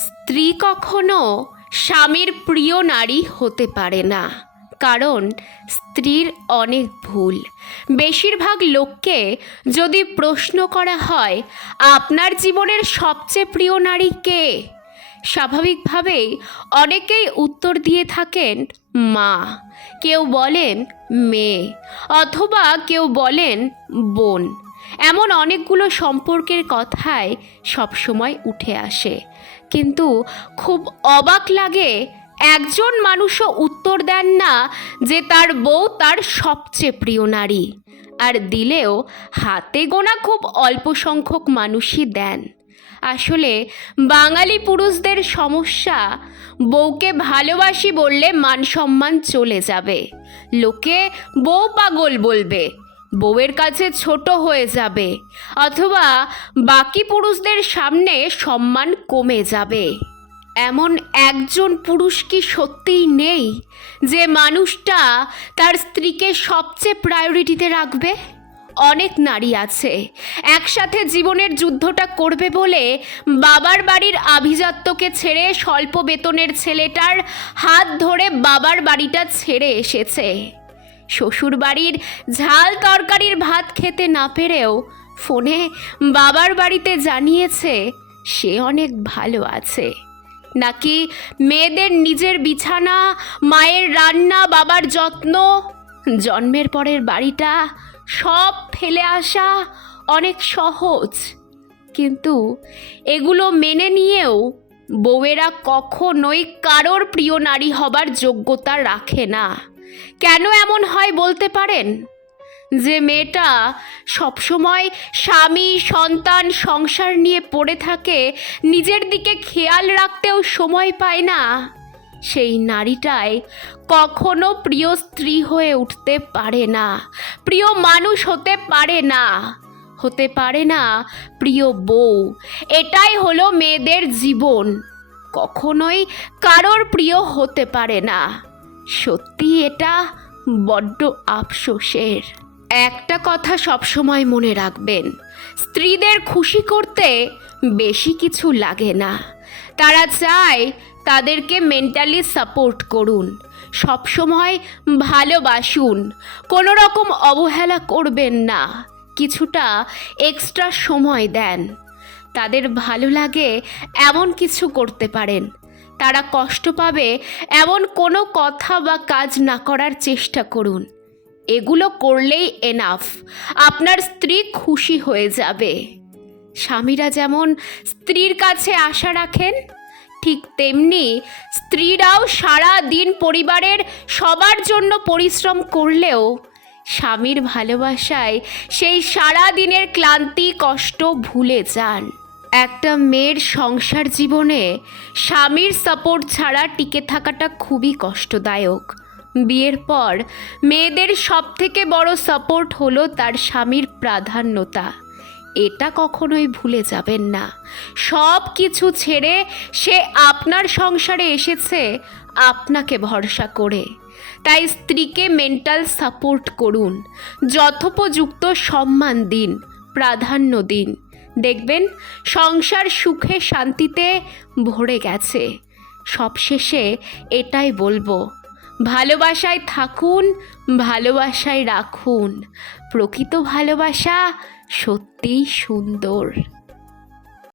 স্ত্রী কখনো স্বামীর প্রিয় নারী হতে পারে না। কারণ স্ত্রীর অনেক ভুল। বেশিরভাগ লোককে যদি প্রশ্ন করা হয়, আপনার জীবনের সবচেয়ে প্রিয় নারী কে? স্বাভাবিকভাবেই অনেকেই উত্তর দিয়ে থাকেন, মা। কেউ বলেন, মেয়ে। অথবা কেউ বলেন, বোন। এমন অনেকগুলো সম্পর্কের কথাই সবসময় উঠে আসে। কিন্তু খুব অবাক লাগে, একজন মানুষও উত্তর দেন না যে তার বউ তার সবচেয়ে প্রিয় নারী। আর দিলেও হাতে গোনা খুব অল্প সংখ্যক মানুষই দেন। আসলে বাঙালি পুরুষদের সমস্যা, বউকে ভালোবাসি বললে মান সম্মান চলে যাবে। লোকে বউ পাগল বলবে। বউয়ের কাছে ছোট হয়ে যাবে, অথবা বাকি পুরুষদের সামনে সম্মান কমে যাবে। এমন একজন পুরুষ কি সত্যিই নেই যে মানুষটা তার স্ত্রীকে সবচেয়ে প্রায়োরিটিতে রাখবে? অনেক নারী আছে, একসাথে জীবনের যুদ্ধটা করবে বলে বাবার বাড়ির আভিজাত্যকে ছেড়ে স্বল্প বেতনের ছেলেটার হাত ধরে বাবার বাড়িটা ছেড়ে এসেছে। শ্বশুর বাড়ির ঝাল তরকারির ভাত খেতে না পেরেও ফোনে বাবার বাড়িতে জানিয়েছে, সে অনেক ভালো আছে। নাকি মেয়েদের নিজের বিছানা, মায়ের রান্না, বাবার যত্ন, জন্মের পরের বাড়িটা, সব ফেলে আসা অনেক সহজ। কিন্তু এগুলো মেনে নিয়েও বউয়েরা কখনোই কারোর প্রিয় নারী হবার যোগ্যতা রাখে না। কেন এমন হয় বলতে পারেন? যে মেয়েটা সবসময় স্বামী, সন্তান, সংসার নিয়ে পড়ে থাকে, নিজের দিকে খেয়াল রাখতেও সময় পায় না। সেই নারীটাই কখনো প্রিয় স্ত্রী হয়ে উঠতে পারে না, প্রিয় মানুষ হতে পারে না, হতে পারে না প্রিয় বউ। এটাই হলো মেয়েদের জীবন। কখনোই কারোর প্রিয় হতে পারে না। সত্যি এটা বড্ড আফসোসের। একটা কথা সবসময় মনে রাখবেন, স্ত্রীদের খুশি করতে বেশি কিছু লাগে না। তারা চায় তাদেরকে মেন্টালি সাপোর্ট করুন, সবসময় ভালোবাসুন কোনো রকম অবহেলা করবেন না, কিছুটা এক্সট্রা সময় দেন। তাদের ভালো লাগে এমন কিছু করতে পারেন তারা কষ্ট পাবে এমন কোনো কথা বা কাজ না করার চেষ্টা করুন। এগুলো করলেই এনাফ আপনার স্ত্রী খুশি হয়ে যাবে। স্বামীরা যেমন স্ত্রীর কাছে আশা রাখেন, ঠিক তেমনি স্ত্রীরাও সারা দিন পরিবারের সবার জন্য পরিশ্রম করলেও স্বামীর ভালোবাসায় সেই সারা দিনের ক্লান্তি, কষ্ট ভুলে যান। একটা মেয়ের সংসার জীবনে স্বামীর সাপোর্ট ছাড়া টিকে থাকাটা খুবই কষ্টদায়ক। বিয়ের পর মেয়েদের সবথেকে বড় সাপোর্ট হলো তার স্বামীর প্রাধান্যতা। এটা কখনোই ভুলে যাবেন না। সব কিছু ছেড়ে সে আপনার সংসারে এসেছে, আপনাকে ভরসা করে। তাই স্ত্রীকে মেন্টাল সাপোর্ট করুন। যথোপযুক্ত সম্মান দিন, প্রাধান্য দিন। দেখবেন, সংসার সুখে শান্তিতে ভরে গেছে। সবশেষে এটাই বলব, ভালোবাসায় থাকুন, ভালোবাসায় রাখুন। প্রকৃত ভালোবাসা সত্যিই সুন্দর।